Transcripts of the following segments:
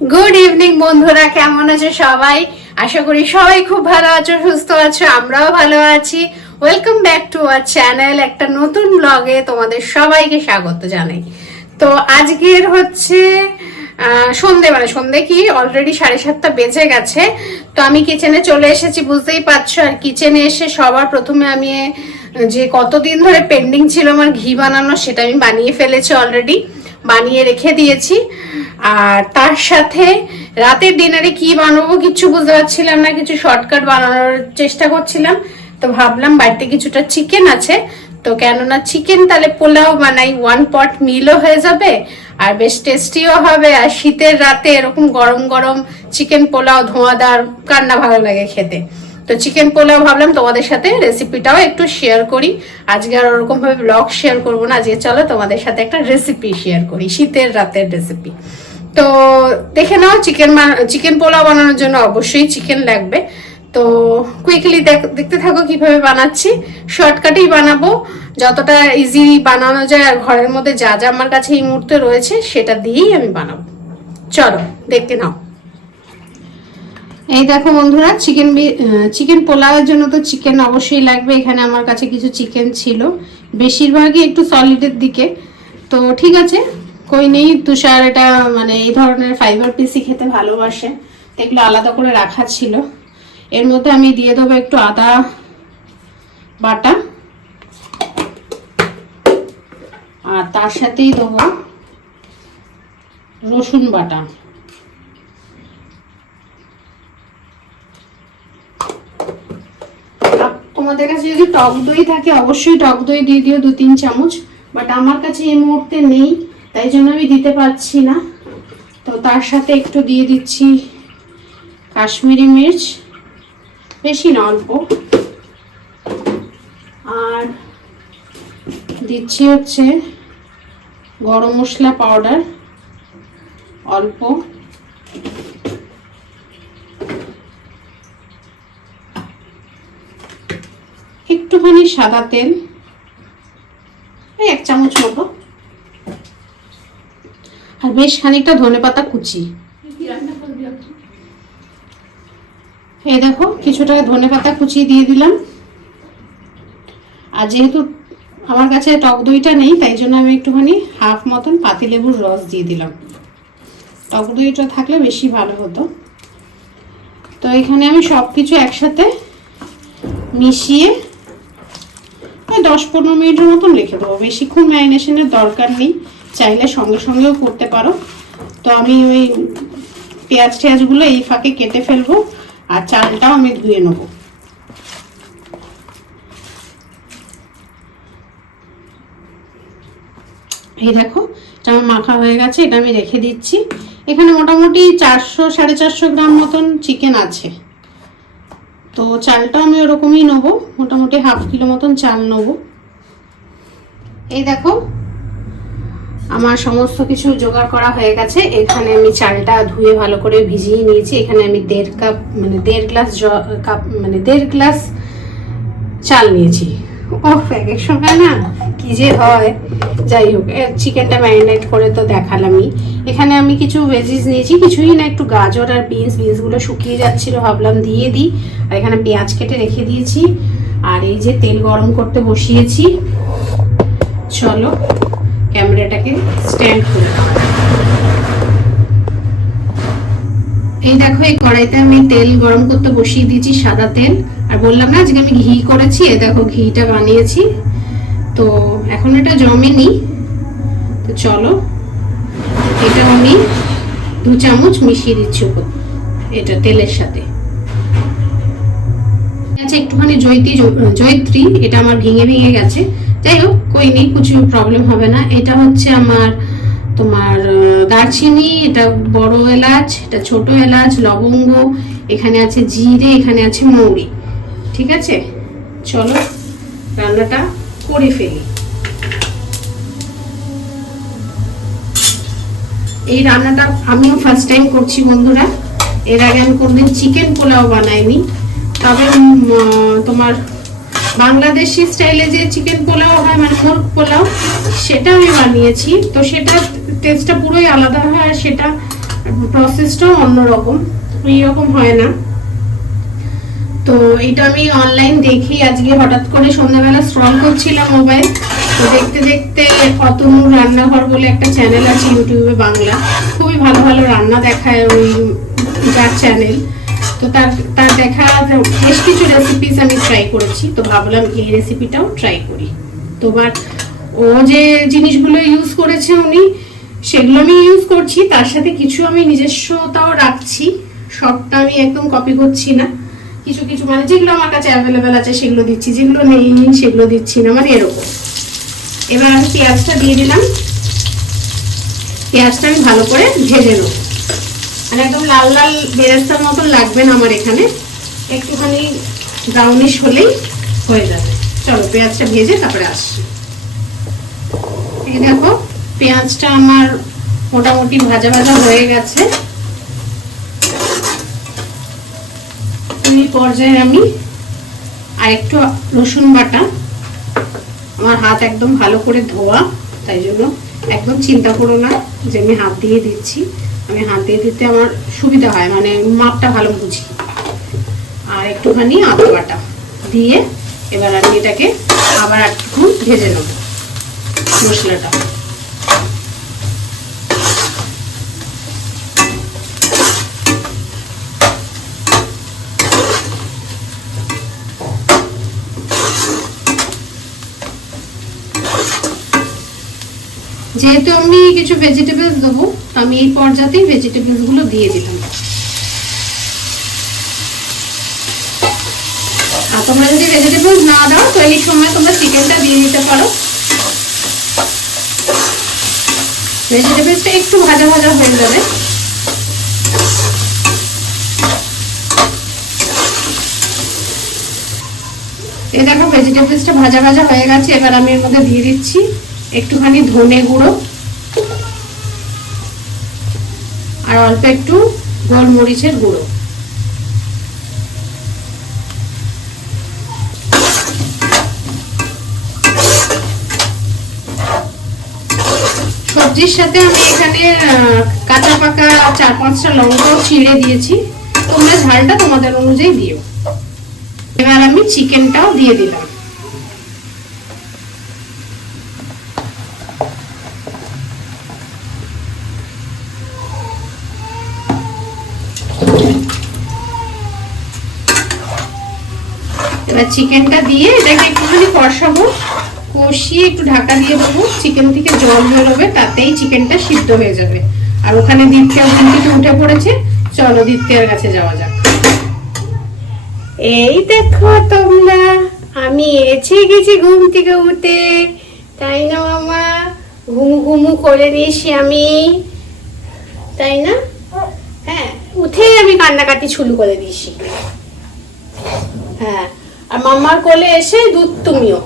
Good evening বন্ধুরা, কেমন আছো সবাই? আশা করি সবাই খুব ভালো আছো, সুস্থ আছো, আমরাও ভালো আছি। Welcome back to our channel. একটা নতুন ব্লগে তোমাদের সবাইকে স্বাগত জানাই। তো আজকের হচ্ছে সন্ধে কি অলরেডি 7:30 বেজে গেছে। তো আমি কিচেনে চলে এসেছি, বুঝতেই পারছো। আর কিচেনে এসে সবার প্রথমে আমি যে কতদিন ধরে পেন্ডিং ছিল আমার ঘি বানানো, সেটা আমি বানিয়ে ফেলেছি, অলরেডি বানিয়ে রেখে দিয়েছি। আর তার সাথে রাতের ডিনারে কি বানাবো কিছু বুঝতে পারছিলাম না, কিছু শর্টকাট বানানোর চেষ্টা করছিলাম। তো ভাবলাম বাড়িতে কিছুটা চিকেন আছে, তো কেননা চিকেন তাহলে পোলাও বানাই, ওয়ান পট মিলও হয়ে যাবে আর বেশ টেস্টিও হবে। আর শীতের রাতে এরকম গরম গরম চিকেন পোলাও, ধোঁয়াদার, কার না ভালো লাগে খেতে। তো চিকেন পোলাও ভাবলাম তোমাদের সাথে রেসিপিটাও একটু শেয়ার করি। আজকে আর ওরকম ভাবে ব্লগ শেয়ার করবো না, আজকে চলো তোমাদের সাথে একটা রেসিপি শেয়ার করি, শীতের রাতের রেসিপি। তো দেখে নাও, চিকেন পোলাও বানানোর জন্য অবশ্যই চিকেন লাগবে। তো কুইকলি দেখতে থাকো কিভাবে বানাচ্ছি। শর্টকাটেই বানাবো, যতটা ইজি বানানো যায়। আর ঘরের মধ্যে যা যা আমার কাছে এই মুহূর্তে রয়েছে সেটা দিয়েই আমি বানাবো। চলো দেখতে নাও। এই দেখো বন্ধুরা, চিকেন পোলাওয়ের জন্য তো চিকেন অবশ্যই লাগবে। এখানে আমার কাছে কিছু চিকেন ছিল, বেশিরভাগই একটু সলিডের দিকে। তো ঠিক আছে, কই নেই। তুষার এটা মানে এই ধরনের ফাইবার পিসই খেতে ভালোবাসে, এগুলো আলাদা করে রাখা ছিল। এর মধ্যে আমি দিয়ে দেবো একটু আদা বাটা, আর তার সাথেই দেবো রসুন বাটা। তোমাদের কাছে যদি টক দই থাকে অবশ্যই টক দই দিয়ে দিও 2-3 চামচ, বাট আমার কাছে এই মুহূর্তে নেই, তাই জন্য আমি দিতে পারছি না। তো তার সাথে একটু দিয়ে দিচ্ছি কাশ্মীরি মির্চ, বেশি না, অল্প। আর দিচ্ছি হচ্ছে গরম মশলা পাউডার, অল্প। একটুখানি সাদা তেল, 1 চামচ মতো। আর বেশ খানিকটা ধনেপাতা কুচি। এই দেখো, কিছুটা ধনেপাতা কুচি দিয়ে দিলাম। আর যেহেতু আমার কাছে টক দইটা নেই, তাই জন্য আমি একটুখানি হাফ মতন পাতিলেবুর রস দিয়ে দিলাম। টক দইটা থাকলে বেশি ভালো হতো। তো এখানে আমি সবকিছু একসাথে মিশিয়ে 10-15 মিনিটের মতন রেখে দেবো। বেশিক্ষণ ম্যারিনেশনের দরকার নেই, চাইলে সঙ্গে সঙ্গেও করতে পারো। তো আমি ওই পেঁয়াজগুলো এই ফাঁকে কেটে ফেলবো, আর চালটাও আমি ধুয়ে নেব। এই দেখো, এটা আমার মাখা হয়ে গেছে, এটা আমি রেখে দিচ্ছি। এখানে মোটামুটি 400-450 গ্রাম মতন চিকেন আছে। তো চালটা আমি ওরকমই নেবো, মোটামুটি হাফ কিলো মতন চাল নেবো। এই দেখো, আমার সমস্ত কিছু জোগাড় করা হয়ে গেছে। এখানে আমি চালটা ধুয়ে ভালো করে ভিজিয়ে নিয়েছি। এখানে আমি 1.5 গ্লাস চাল নিয়েছি। এক এক সময় না কি যে হয়। যাই হোক, চিকেনটা ম্যারিনেট করে তো দেখালামই। এখানে আমি কিছু ভেজিস নিয়েছি, কিছুই না, একটু গাজর আর বিনসগুলো শুকিয়ে যাচ্ছিল, ভাবলাম দিয়ে দিই। আর এখানে পেঁয়াজ কেটে রেখে দিয়েছি। আর এই যে তেল গরম করতে বসিয়েছি। চলো ক্যামেরাটাকে স্ট্যান্ড করে। এই দেখো, এই কড়াইতে আমি তেল গরম করতে বসিয়ে দিয়েছি, সাদা তেল। আর বললাম না আজকে আমি ঘি করেছি, এই দেখো ঘিটা বানিয়েছি। তো এখন এটা জমেনি। তো চলো, এটা আমি 2 চামচ মিশিয়ে দিচ্ছি উপর এটা তেলের সাথে। আচ্ছা, একটুখানি জয়িত্রী, এটা আমার ভেঙে গেছে। যাই হোক, কই নেই, কিছু প্রবলেম হবে না। এটা হচ্ছে আমার তোমার দারচিনি, এটা বড় এলাচ, এটা ছোট এলাচ, লবঙ্গ, এখানে আছে জিরে, এখানে আছে মৌরি। ঠিক আছে, চলো রান্নাটা করে ফেলি। এই রান্নাটা আমিও ফার্স্ট টাইম করছি বন্ধুরা। এর আগে আমি কোনদিন চিকেন পোলাও বানাইনি। তবে তোমার বাংলাদেশি স্টাইলে যে চিকেন পোলাও হয়, মানে মুরগ পোলাও, সেটা আমি বানিয়েছি। তো সেটা টেস্টটা পুরোই আলাদা হয়, আর সেটা প্রসেসটাও অন্যরকম, এইরকম হয় না। তো এটা আমি অনলাইন দেখি, আজকে হঠাৎ করে সন্ধ্যাবেলা স্ক্রল করছিলাম মোবাইল, তো দেখতে দেখতে অতনুর রান্নাঘর বলে একটা চ্যানেল আছে ইউটিউবে বাংলা, খুবই ভালো ভালো রান্না দেখায় ওই যার চ্যানেল। তো তার দেখা বেশ কিছু রেসিপিস আমি ট্রাই করেছি, তো ভাবলাম এই রেসিপিটাও ট্রাই করি। তো বাট ও যে জিনিসগুলো ইউজ করেছে উনি, সেগুলো আমি ইউজ করছি, তার সাথে কিছু আমি নিজস্বতাও রাখছি, সবটা আমি একদম কপি করছি না। কিছু কিছু মানে যেগুলো আমার কাছে অ্যাভেলেবেল আছে সেগুলো দিচ্ছি, যেগুলো নেই সেগুলো দিচ্ছি না, মানে এরকম। এবার আমি পেঁয়াজটা দিয়ে দিলাম। পেঁয়াজটা আমি ভালো করে ভেজে নেব, মানে একদম লাল লাল বেরেস্তার মতন লাগবে না আমার, এখানে একটুখানি ব্রাউনিশ হলেই হয়ে যাবে। চলো পেঁয়াজটা ভেজে তারপরে আসছি। এই দেখো পেঁয়াজটা আমার মোটামুটি ভাজা ভাজা হয়ে গেছে। এই পর্যায়ে আমি আরেকটু রসুন বাটা, আমার হাত একদম ভালো করে ধোয়া, তাই জন্য একদম চিন্তা করো না যে আমি হাত দিয়ে দিচ্ছি, আমি হাত দিয়ে দিতে আমার সুবিধা হয়, মানে মাপটা ভালো বুঝি। আর একটুখানি আদা বাটা দিয়ে এবার আমি এটাকে আবার একটু ভেজে নেব মশলাটা। যেহেতু আমি কিছু ভেজিটেবলস দেবো, আমি এই পর্যাতেই ভেজিটেবলস গুলো দিয়ে দিলাম। আর তোমরা যদি ভেজিটেবলস না দাও তো এই সময় তোমরা চিকেনটা দিয়ে দিতে পারো। ভেজিটেবলসটা একটু ভাজা ভাজা হয়ে যাবে। এই দেখো ভেজিটেবলসটা ভাজা ভাজা হয়ে গেছে। এবার আমি এর মধ্যে দিয়ে দিচ্ছি একটুখানি ধনে গুঁড়ো আর অল্প একটু গোলমরিচের গুঁড়ো। সবজির সাথে আমি এখানে কাঁচা পাকা 4-5টা লঙ্কাও ছিঁড়ে দিয়েছি, তোমরা ঝালটা তোমাদের অনুযায়ী দিও। এবার আমি চিকেনটাও দিয়ে দিলাম। এবার চিকেনটা দিয়ে এটাকে একটুখানি কষাবো, কষিয়ে একটু ঢাকা দিয়ে দেবো, চিকেন থেকে জল বেরোবে, তাতেই চিকেনটা সিদ্ধ হয়ে যাবে। আর ওখানে দীপ্তিয়া ঘুম থেকে উঠে পড়েছে, চলো দীপ্তিয়ার কাছে যাওয়া যাক। এই দেখো তোমরা, আমি এসে গেছি ঘুম থেকে উঠে, তাই না মামা? ঘুমু করে নিয়েছি আমি, তাই না? হ্যাঁ, উঠেই আমি কান্নাকাটি শুরু করে দিয়েছি। হ্যাঁ, আর মামার কোলে এসে দুধ তুমিও,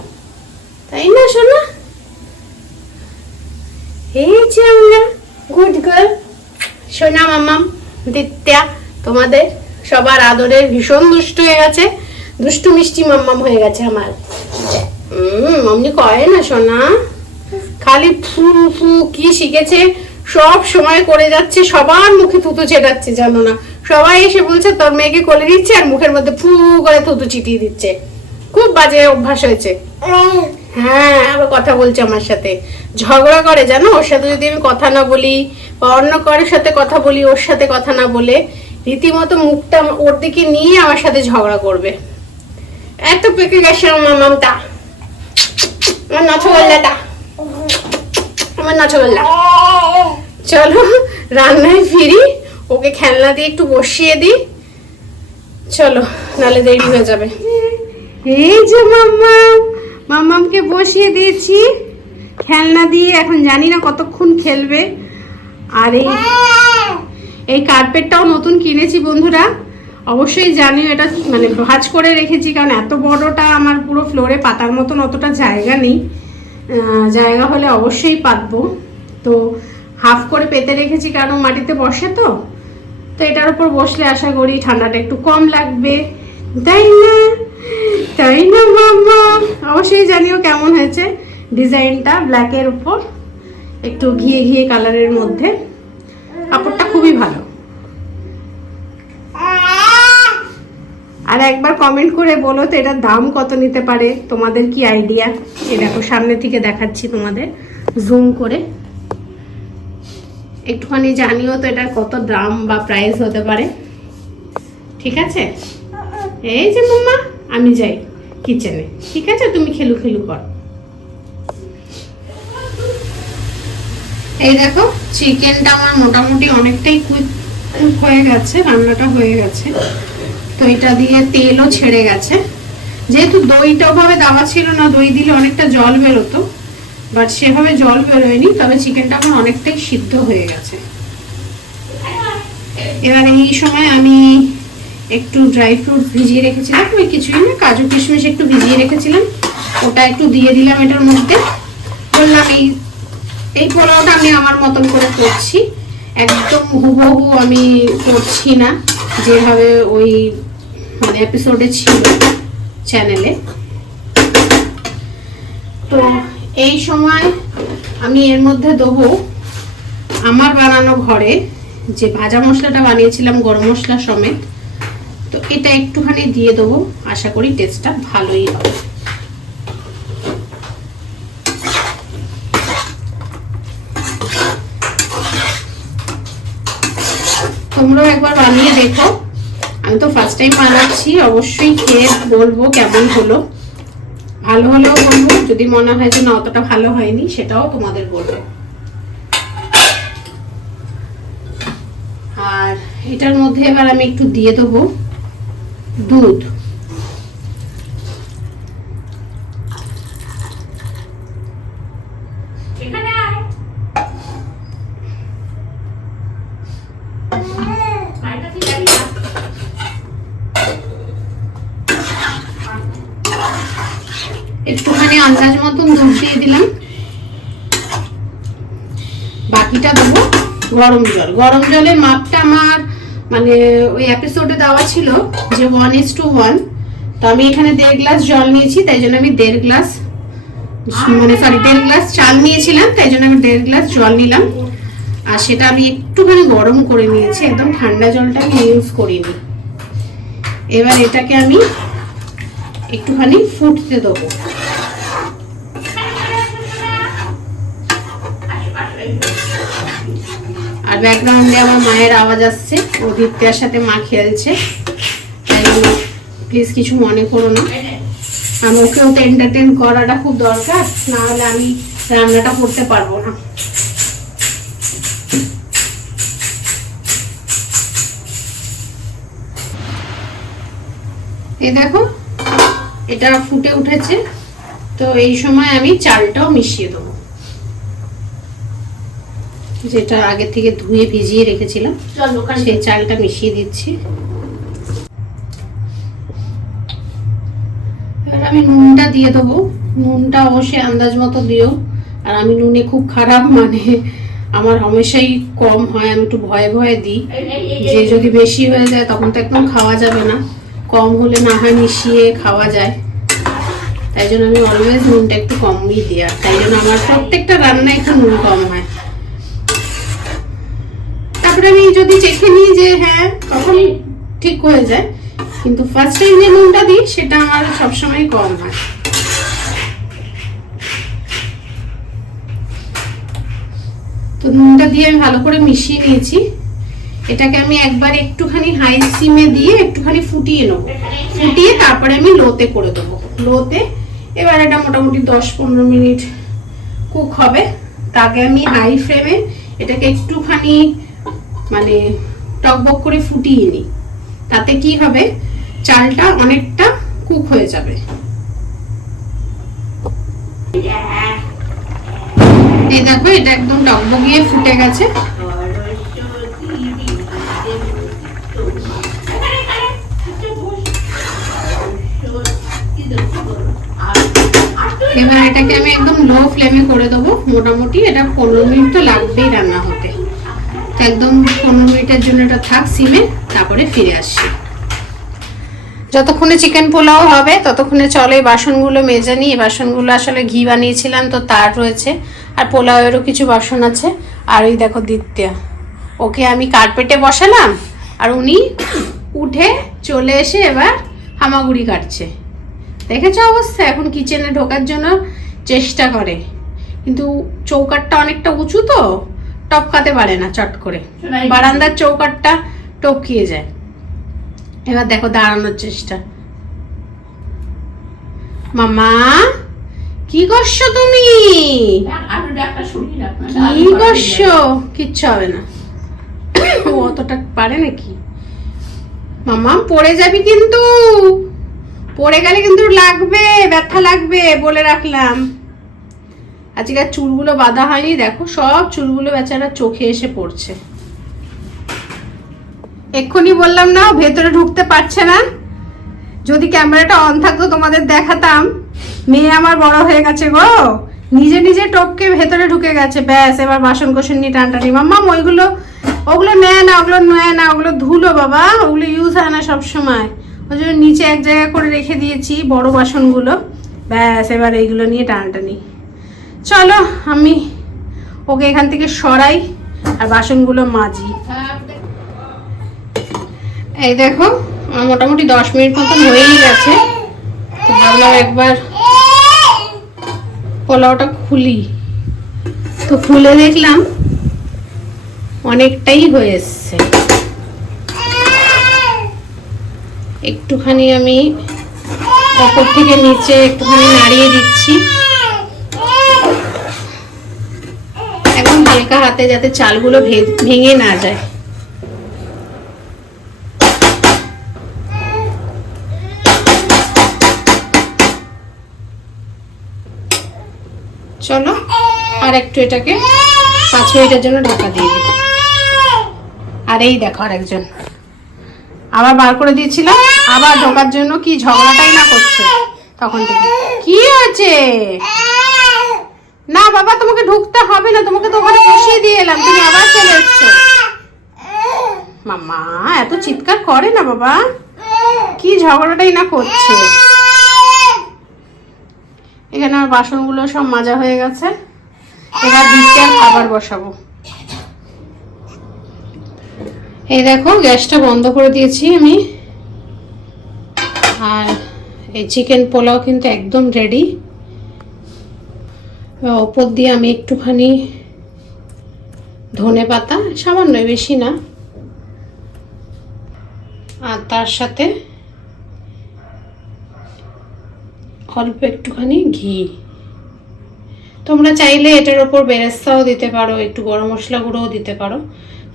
তাই না সোনা? এই যে আমরা গুড গার্ল, সোনা মামাম দীপ্তিয়া তোমাদের সবার আদরের ভীষণ দুষ্টু হয়ে গেছে, দুষ্টু মিষ্টি মাম্মাম হয়ে গেছে আমার। অমনি করে না সোনা, খালি ফু ফু কি শিখেছে সব সময় করে যাচ্ছে, সবার মুখে থুতু ছেটাচ্ছে, জানো না? সবাই এসে বলছে তোর মেয়েকে কোলে দিচ্ছে আর মুখের মধ্যে ফু করে থুতু চিটিয়ে দিচ্ছে, খুব বাজে অভ্যাস হয়েছে। হ্যাঁ, আবার কথা বলছে আমার সাথে, ঝগড়া করে জানো। ওর সাথে যদি আমি কথা না বলি বা অন্য কারোর সাথে কথা বলি, ওর সাথে কথা না বলে রীতিমতো মুখটা ওর দিকে নিয়ে আমার সাথে ঝগড়া করবে। এত পেকে গেছে আমার মামটা, আমার নাচগোল্লাটা, আমার নাচগোল্লা। চলো রান্নায় ফিরি, ওকে খেলনা দিয়ে একটু বসিয়ে দিই, চলো নালে দেরি হয়ে যাবে। এই যে মাম্মামকে বসিয়ে দিয়েছি খেলনা দিয়ে, এখন জানি না কতক্ষণ খেলবে। আর এই কার্পেটটাও নতুন কিনেছি বন্ধুরা, অবশ্যই জানিও, এটা মানে ভাঁজ করে রেখেছি, কারণ এত বড়টা আমার পুরো ফ্লোরে পাতার মতন অতটা জায়গা নেই, জায়গা হলে অবশ্যই পাতবো। তো হাফ করে পেতে রেখেছি, কারণ মাটিতে বসে তো এটার উপর বসলে আশা করি ঠান্ডাটা একটু কম লাগবে, তাই না? তাই না মাম্মা? অবশ্যই জানিও কেমন হয়েছে ডিজাইনটা, ব্ল্যাকের উপর একটু ঘিয়ে ঘিয়ে কালারের মধ্যে, কাপড়টা খুবই ভালো। একবার কমেন্ট করে বলো তো এটার দাম কত নিতে পারে, তোমাদের কি আইডিয়া? এই দেখো সামনে থেকে দেখাচ্ছি তোমাদের জুম করে, একটুখানি জানিও তো এটার কত দাম বা প্রাইস হতে পারে। ঠিক আছে, এই যে মাম্মা আমি যাই কিচেনে, ঠিক আছে? তুমি খেলু খেলু কর। এই দেখো চিকেনটা আমার মোটামুটি অনেকটাই কুইক হয়ে গেছে, রান্নাটা হয়ে গেছে। তো এটা দিয়ে তেলও ছেড়ে গেছে, যেহেতু দইটা ওভাবে দেওয়া ছিল না, দই দিলে অনেকটা জল বেরোতো, বাট সেভাবে জল বেরোয়নি, তবে চিকেনটা আমার অনেকটাই সিদ্ধ হয়ে গেছে। এবার এই সময় আমি একটু ড্রাই ফ্রুট ভিজিয়ে রেখেছিলাম, ওই কিছুই না, কাজু কিশমিশ একটু ভিজিয়ে রেখেছিলাম, ওটা একটু দিয়ে দিলাম এটার মধ্যে। বললাম এই পোলাওটা আমি আমার মতন করে করছি, একদম হুবহু আমি করছি না যেভাবে ওই মানে এপিসোডে ছিল চ্যানেলে। তো এই সময় আমি এর মধ্যে দেবো আমার বানানো ঘরে যে ভাজা মশলাটা বানিয়েছিলাম গরম মশলা সমেত, তো এটা একটুখানি দিয়ে দেবো, আশা করি টেস্টটা ভালোই হবে। তোমরাও একবার বানিয়ে দেখো, আমি তো ফার্স্ট টাইম বানাচ্ছি, অবশ্যই খেয়ে বলবো কেমন হলো। ভালো হলেও বলবো, যদি মনে হয় যে না অতটা ভালো হয়নি সেটাও তোমাদের বলবো। আর এটার মধ্যে এবার আমি একটু দিয়ে দেবো দুধ। একটুখানি আন্দাজ মতন দুধ দিয়ে দিলাম, বাকিটা দেবো গরম জল। গরম জলের মাপটা আমার মানে ওই এপিসোডে দেওয়া ছিল যে 1:1, তো আমি এখানে 1.5 গ্লাস জল নিয়েছি, তাই জন্য আমি 1.5 গ্লাস মানে সরি 1.5 গ্লাস চাল নিয়েছিলাম, তাই জন্য আমি 1.5 গ্লাস জল নিলাম। আর সেটা আমি একটুখানি গরম করে নিয়েছি, একদম ঠান্ডা জলটা আমি ইউজ করিনি। এবার এটাকে আমি একটুখানি ফুটতে দেবো। আর ব্যাকগ্রাউন্ডে আমার মায়ের আওয়াজ আসছে, ও দীপ্তিয়ার সাথে মা খেলছে, তাই জন্য প্লিজ কিছু মনে করো না। আর ওকেও তো এন্টারটেন করাটা খুব দরকার, না হলে আমি রান্নাটা করতে পারবো না। এই দেখো এটা ফুটে উঠেছে, তো এই সময় আমি চালটাও মিশিয়ে দেবো, যেটা আগে থেকে ধুয়ে ভিজিয়ে রেখেছিলাম, সেই চালটা মিশিয়ে দিচ্ছি। এবার আমি নুনটা দিয়ে দেবো, নুনটা অবশ্যই আন্দাজ মতো দিও। আর আমি নুনে খুব খারাপ, মানে আমার হামেশাই কম হয়, আমি একটু ভয়ে ভয়ে দিই, যে যদি বেশি হয়ে যায় তখন তো একদম খাওয়া যাবে না, কম হলে না হয় মিশিয়ে খাওয়া যায়, তাই জন্য আমি অলওয়েজ নুনটা একটু কমই দিই। আর তাই জন্য আমার প্রত্যেকটা রান্না একটু নুন কম হয়। তারপরে আমি যদি চেখে নিই যে হ্যাঁ তখন ঠিক হয়ে যায়, কিন্তু ফার্স্ট টাইম যে নুনটা দিই সেটা আমার সবসময় কম হয়। তো নুনটা দিয়ে আমি ভালো করে মিশিয়ে নিয়েছি। এটাকে আমি একবার একটুখানি হাই সিমে দিয়ে একটুখানি ফুটিয়ে নেবো, ফুটিয়ে তারপরে আমি লোতে করে দেবো, লোতে। এবার এটা মোটামুটি 10-15 মিনিট কুক হবে। তাকে আমি হাই ফ্লেমে এটাকে একটুখানি মানে টকবক করে ফুটিয়ে নিই, তাতে কি হবে চালটা অনেকটা কুক হয়ে যাবে। এই দেখো এটা একদম টকবগিয়ে ফুটে গেছে। এবার এটাকে আমি একদম লো ফ্লেমে করে দেবো, মোটামুটি এটা 15 মিনিট তো লাগবেই রান্না হতে, তো একদম 15 মিনিটের জন্য এটা থাক সিমে, তারপরে ফিরে আসছি। যতক্ষণে চিকেন পোলাও হবে ততক্ষণে চলে বাসনগুলো মেজে নিই। বাসনগুলো আসলে ঘি বানিয়েছিলাম তো তার রয়েছে, আর পোলাওয়েরও কিছু বাসন আছে। আর ওই দেখো দীপ্তিয়া, ওকে আমি কার্পেটে বসালাম, আর উনি উঠে চলে এসে এবার হামাগুড়ি কাটছে, দেখেছো অবস্থা। এখন কিচেনে ঢোকার জন্য চেষ্টা করে, কিন্তু চৌকাটটা অনেকটা উঁচু তো টপকাতে পারে না চট করে, বারান্দার চৌকাটটা টপকিয়ে যায়। এবার দেখো দাঁড়ানোর চেষ্টা। মামা কি করছো তুমি? কি করছো? কিচ্ছু হবে না, ও অতটা পারে নাকি? মামা পড়ে যাবি কিন্তু, পড়ে গেলে কিন্তু লাগবে, ব্যথা লাগবে বলে রাখলাম। আজকে চুলগুলো বাঁধা হয়নি, দেখো সব চুলগুলো বেচারা চোখে এসে পড়ছে। এক্ষুনি বললাম না ভেতরে ঢুকতে পারছে না, যদি ক্যামেরাটা অন থাকতো তোমাদের দেখাতাম। মেয়ে আমার বড় হয়ে গেছে গো, নিজে নিজে টপকে ভেতরে ঢুকে গেছে। ব্যাস এবার বাসন কোসন নিয়ে টানটানি। মাম্মা ওগুলো নেয় না, ওগুলো ধুলো বাবা, ওগুলো ইউজ হয় না সবসময়। ওই জন্য নিচে এক জায়গা করে রেখে দিয়েছি বড় বাসনগুলো। ব্যাস এবার এইগুলো নিয়ে টানাটানি। চলো আমি ওকে এখান থেকে সরাই আর বাসনগুলো মাজি। এই দেখো মোটামুটি 10 মিনিট মতন হয়েই গেছে, তো ভাবলাম একবার পোলাওটা খুলি। তো খুলে দেখলাম অনেকটাই হয়ে এসছে। একটুখানি আমি উপর থেকে নিচে একটুখানি নাড়িয়ে দিচ্ছি, একদম হালকা হাতে, যাতে চালগুলো ভেঙে না যায়। চলো আর একটু এটাকে 5 মিনিটের জন্য ঢাকা দিয়ে দিই। আর এই দেখো আরেকজন আবার বার করে দিয়েছিলাম, আবার ঢোকার জন্য কি ঝগড়াটাই না করছে তখন থেকে। কি হয়েছে? না বাবা তোমাকে ঢুকতে হবে না, তোমাকে তো ওখানে বসিয়ে দিয়ে এলাম, তুমি আবার চলে এসছো। মাম্মা এত চিৎকার করে না বাবা, কি ঝগড়াটাই না করছে। এখানে আমার বাসনগুলো সব মাজা হয়ে গেছে, এবার দিতে আর খাবার বসাবো। এই দেখো গ্যাসটা বন্ধ করে দিয়েছি আমি, আর এই চিকেন পোলাও কিন্তু একদম রেডি। ওপর দিয়ে আমি একটুখানি ধনে পাতা, সামান্য বেশি না, আর তার সাথে অল্প একটুখানি ঘি। তোমরা চাইলে এটার ওপর বেরেস্তাও দিতে পারো, একটু গরম মশলা গুঁড়োও দিতে পারো,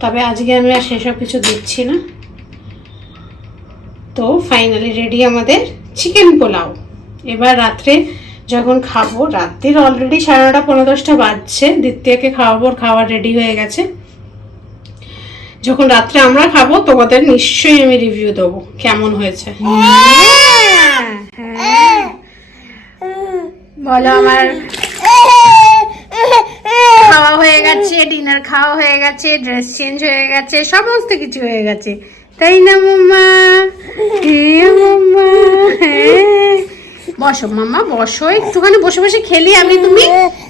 তবে আজকে আমি আর সেসব কিছু দিচ্ছি না। তো ফাইনালি রেডি আমাদের চিকেন পোলাও। এবার রাত্রে যখন খাবো, রাত্রির অলরেডি 9:30 পৌনে 10টা বাজছে, দ্বিতীয়কে খাওয়াবো, খাওয়ার রেডি হয়ে গেছে। যখন রাত্রে আমরা খাবো তোমাদের নিশ্চয়ই আমি রিভিউ দেবো কেমন হয়েছে। বলো আমার খাওয়া হয়ে গেছে, ডিনার খাওয়া হয়ে গেছে, ড্রেস চেঞ্জ হয়ে গেছে, সমস্ত কিছু হয়ে গেছে, তাই না মাম্মা? মাম্মা বসো, মাম্মা বসো, একটুখানি বসে বসে খেলি আমি তুমি,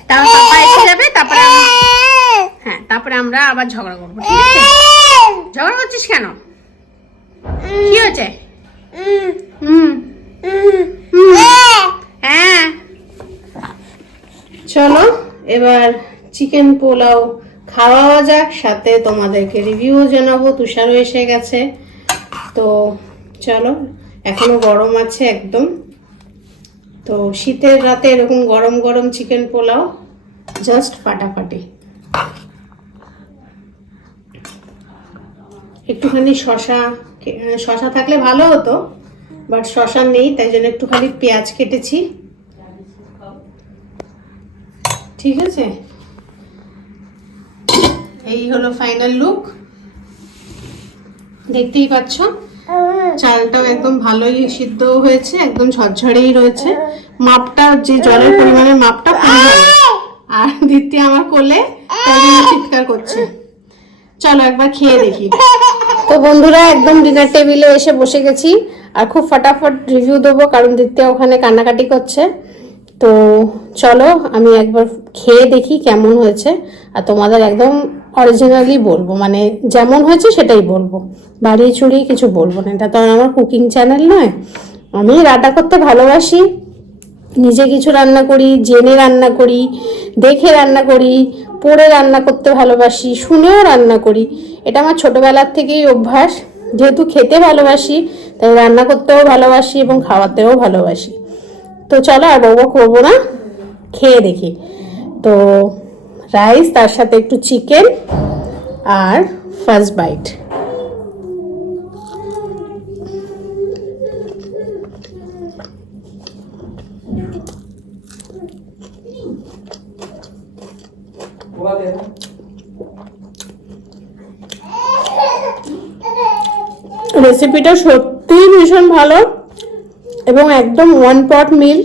তারপর পাপা এসে যাবে, তারপরে আমরা আবার ঝগড়া করবো, ঠিক আছে? ঝগড়া করছিস কেন? কি হয়েছে? হ্যাঁ চলো এবার চিকেন পোলাও খাওয়া যাক, সাথে তোমাদেরকে রিভিউ জানাবো। তুষারও এসে গেছে, তো চলো। এখনো গরম আছে একদম, তো শীতের রাতে এরকম গরম গরম চিকেন পোলাও জাস্ট ফাটাফাটি। একটুখানি শশা থাকলে ভালো হতো, বাট শশা নেই, তাই জন্য একটুখানি পেঁয়াজ কেটেছি, ঠিক আছে? এই হলো ফাইনাল লুক, দেখতেই পাচ্ছ। চালটাও একদম ভালোই সিদ্ধ হয়েছে, একদম ঝরঝরেই রয়েছে। মাপটা, যে জলের পরিমাণের মাপটা পুরো ভালো। আর দিদি আমার কোলে তাই জন্য চিৎকার করছে। চলো একবার খেয়ে দেখি। তো বন্ধুরা একদম ডিনার টেবিলে এসে বসে গেছি, আর খুব ফটাফট রিভিউ দেবো কারণ দিদি ওখানে কান্নাকাটি করছে। তো চলো আমি একবার খেয়ে দেখি কেমন হয়েছে, আর তোমাদের একদম অরিজিনালি বলবো, মানে যেমন হয়েছে সেটাই বলবো, বাড়িয়ে চুড়িয়ে কিছু বলবো না। এটা তো আমার কুকিং চ্যানেল নয়, আমি রান্না করতে ভালোবাসি, নিজে কিছু রান্না করি, জেনে রান্না করি, দেখে রান্না করি, পড়ে রান্না করতে ভালোবাসি, শুনেও রান্না করি। এটা আমার ছোটবেলার থেকেই অভ্যাস। যেহেতু খেতে ভালোবাসি তাই রান্না করতেও ভালোবাসি এবং খাওয়াতেও ভালোবাসি। তো চলো আর বকবক করবো না, খেয়ে দেখি। তো রাইস, তার সাথে একটু চিকেন আর ফার্স্ট বাইট। রেসিপিটা সত্যিই ভীষণ ভালো এবং একদম ওয়ান পট মিল,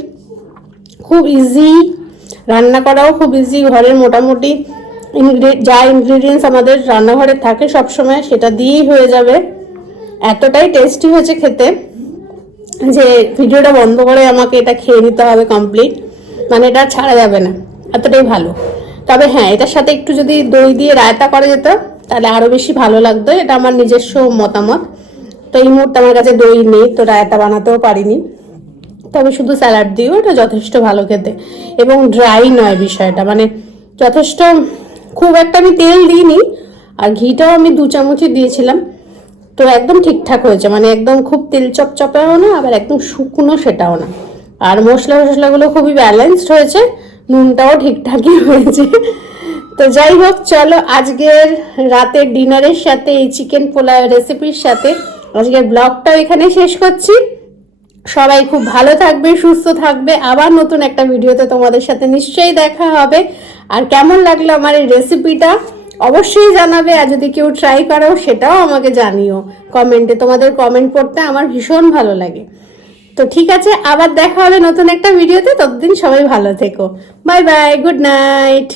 খুব ইজি, রান্না করাও খুব ইজি। ঘরের মোটামুটি যা ইনগ্রিডিয়েন্টস আমাদের রান্নাঘরে থাকে সবসময় সেটা দিয়েই হয়ে যাবে। এতটাই টেস্টি হয়েছে খেতে যে ভিডিওটা বন্ধ করে আমাকে এটা খেয়ে নিতে হবে কমপ্লিট, মানে এটা ছাড়া যাবে না, এতটাই ভালো। তবে হ্যাঁ, এটার সাথে একটু যদি দই দিয়ে রায়তা করা যেত তাহলে আরও বেশি ভালো লাগতো। এটা আমার নিজস্ব মতামত। তো এই মুহূর্তে আমার কাছে দই নেই, তো রায়তা বানাতেও পারিনি, তবে শুধু স্যালাড দিয়েও এটা যথেষ্ট ভালো খেতে। এবং ড্রাই নয় বিষয়টা, মানে যথেষ্ট, খুব একটা আমি তেল দিইনি, আর ঘিটাও আমি 2 চামচই দিয়েছিলাম। তো একদম ঠিকঠাক হয়েছে, মানে একদম খুব তেল চপচপেও না, আবার একদম শুকনো সেটাও না। আর মশলাগুলো খুবই ব্যালেন্সড হয়েছে, নুনটাও ঠিকঠাকই হয়েছে। তো যাই হোক, চলো আজকের রাতের ডিনারের সাথে এই চিকেন পোলাও রেসিপির সাথে আজকের ব্লগটাও এখানে শেষ করছি। সবাই খুব ভালো থাকবে, সুস্থ থাকবে। আবার নতুন একটা ভিডিওতে তোমাদের সাথে নিশ্চয়ই দেখা হবে। আর কেমন লাগলো আমার এই রেসিপিটা অবশ্যই জানাবে, আর যদি কেউ ট্রাই করো সেটাও আমাকে জানিও কমেন্টে। তোমাদের কমেন্ট পড়তে আমার ভীষণ ভালো লাগে। তো ঠিক আছে, আবার দেখা হবে নতুন একটা ভিডিওতে। ততদিন সবাই ভালো থেকো। Bye bye, good night.